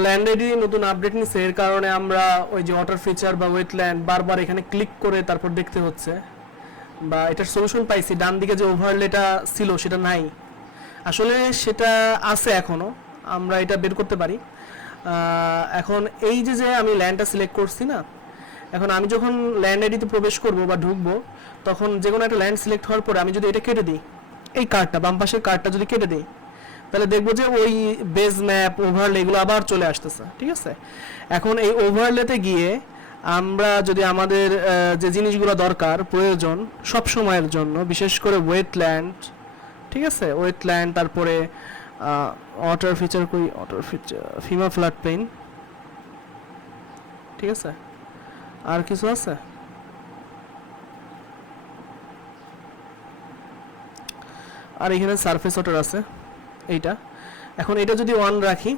Land ID নতুন update নিছে, এর কারণে আমরা ওই যে ওয়াটার ফিচার বা ওয়েটল্যান্ড বারবার এখানে ক্লিক করে তারপর দেখতে হচ্ছে, বা এটার সলিউশন পাইছি। ডান দিকে যে ওভারলেটা ছিল সেটা নাই, আসলে সেটা আছে এখনও, আমরা এটা বের করতে পারি। এখন এই যে যে আমি ল্যান্ডটা সিলেক্ট করছি না, এখন আমি যখন ল্যান্ড আইডিতে প্রবেশ করব বা ঢুকবো, তখন যে কোনো একটা ল্যান্ড সিলেক্ট হওয়ার পরে আমি যদি এটা কেটে দিই, এই কার্ডটা বাম পাশের কার্ডটা যদি কেটে দিই, তাহলে দেখবো যে ওই বেজ ম্যাপ ওভারলে এগুলো আবার চলে আসতেছে। ঠিক আছে, এখন এই ওভারলেতে গিয়ে আমরা যদি আমাদের যে জিনিসগুলো দরকার প্রয়োজন সব সময়ের জন্য, বিশেষ করে ওয়েটল্যান্ড, ঠিক আছে, ওয়েটল্যান্ড, তারপরে ওয়াটার ফিচার, কই ওয়াটার ফিচার, ফিমা ফ্লাড প্লেন, ঠিক আছে, আর কিছু আছে, আর এখানে সারফেস ওয়াটার আছে এইটা। এখন এটা যদি 1 রাখি,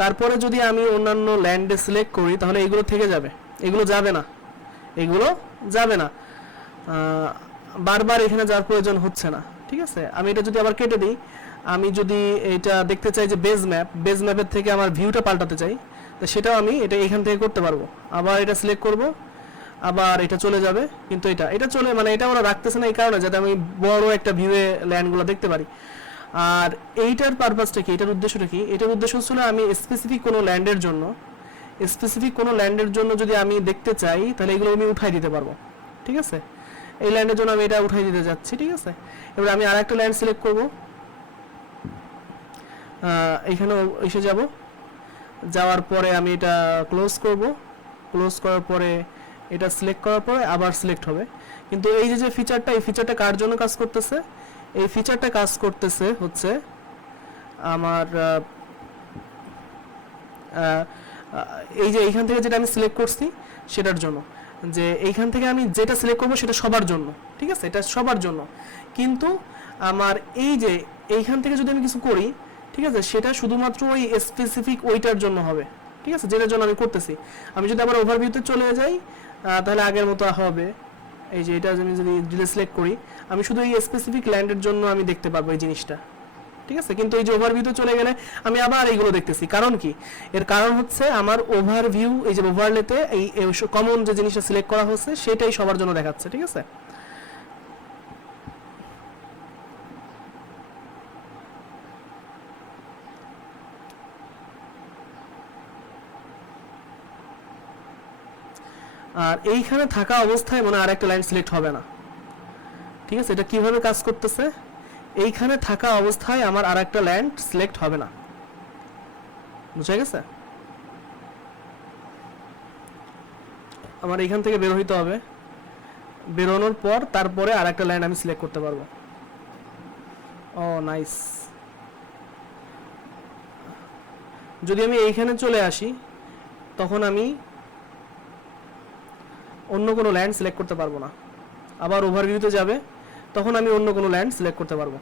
তারপরে যদি আমি অন্যান্য ল্যান্ডে সিলেক্ট করি, তাহলে এগুলো থেকে যাবে, এগুলো যাবে না, এগুলো যাবে না, বারবার এখানে যাওয়ার প্রয়োজন হচ্ছে না। ঠিক আছে, আমি এটা যদি আবার কেটে দিই, আমি যদি এটা দেখতে চাই যে বেজ ম্যাপের থেকে আমার ভিউটা পাল্টাতে চাই, তো সেটাও আমি এটা এখান থেকে করতে পারবো। আবার এটা সিলেক্ট করব, আবার এটা চলে যাবে, কিন্তু এটা চলে, মানে এটা ওরা রাখতেছে না এই কারণে যাতে আমি বড় একটা ভিউয়ে ল্যান্ডগুলো দেখতে পারি। আর এইটার পারপাসটা কি, এটার উদ্দেশ্যটা কি? এটার উদ্দেশ্য হচ্ছে আমি স্পেসিফিক কোনো ল্যান্ডের জন্য যদি আমি দেখতে চাই, তাহলে এগুলো আমি উঠাই দিতে পারবো। ঠিক আছে, এই ল্যান্ডের জন্য আমি এটা উঠাই দিতে যাচ্ছি। ঠিক আছে, এবার আমি আর একটা ল্যান্ড সিলেক্ট করব, এখানেও এসে যাব, যাওয়ার পরে আমি এটা ক্লোজ করার পরে এটা সিলেক্ট করার পরে আবার সিলেক্ট হবে। কিন্তু এই যে ফিচারটা, এই ফিচারটা কার জন্য কাজ করতেছে? এই ফিচারটা কাজ করতেছে হচ্ছে আমার এই যে এইখান থেকে যেটা আমি সিলেক্ট করছি সেটার জন্য, যে এইখান থেকে আমি যেটা সিলেক্ট করবো সেটা সবার জন্য। ঠিক আছে, এটা সবার জন্য, কিন্তু আমার এই যে এইখান থেকে যদি আমি কিছু করি, ঠিক আছে, সেটা শুধুমাত্র ওই স্পেসিফিক ওইটার জন্য হবে। ঠিক আছে, যেটার জন্য আমি করতেছি। আমি যদি আবার ওভারভিউতে চলে যাই, তাহলে আগের মতো হবে। এই যে এটা আমি যদি ডিলে সিলেক্ট করি, আমি শুধু এই স্পেসিফিক ল্যান্ডের জন্য আমি দেখতে পারবো এই জিনিসটা। ঠিক আছে, কিন্তু এই যে ওভারভিউতে চলে গেলে আমি আবার এইগুলো দেখতেছি। কারণ কি? এর কারণ হচ্ছে আমার ওভারভিউ, এই যে ওভারলেতে এই কমন যে জিনিসটা সিলেক্ট করা হচ্ছে সেটাই সবার জন্য দেখাচ্ছে। ঠিক আছে, আর এইখানে থাকা অবস্থায় মনে আর একটা লাইন সিলেক্ট হবে না। ঠিক আছে, এটা কিভাবে কাজ করতেছে? এইখানে থাকা অবস্থায় আমার আর একটা ল্যান্ড সিলেক্ট হবে না, বুঝা গেছে? আমার এইখান থেকে বের হইতে হবে, বেরোনোর পর তারপরে আর একটা ল্যান্ড আমি সিলেক্ট করতে পারবো। ও নাইস। যদি আমি এইখানে চলে আসি, তখন আমি অন্য কোনো ল্যান্ড সিলেক্ট করতে পারবো না। আবার ওভারভিউতে যাবে, তখন আমি অন্য কোনো ল্যান্ড সিলেক্ট করতে পারবো।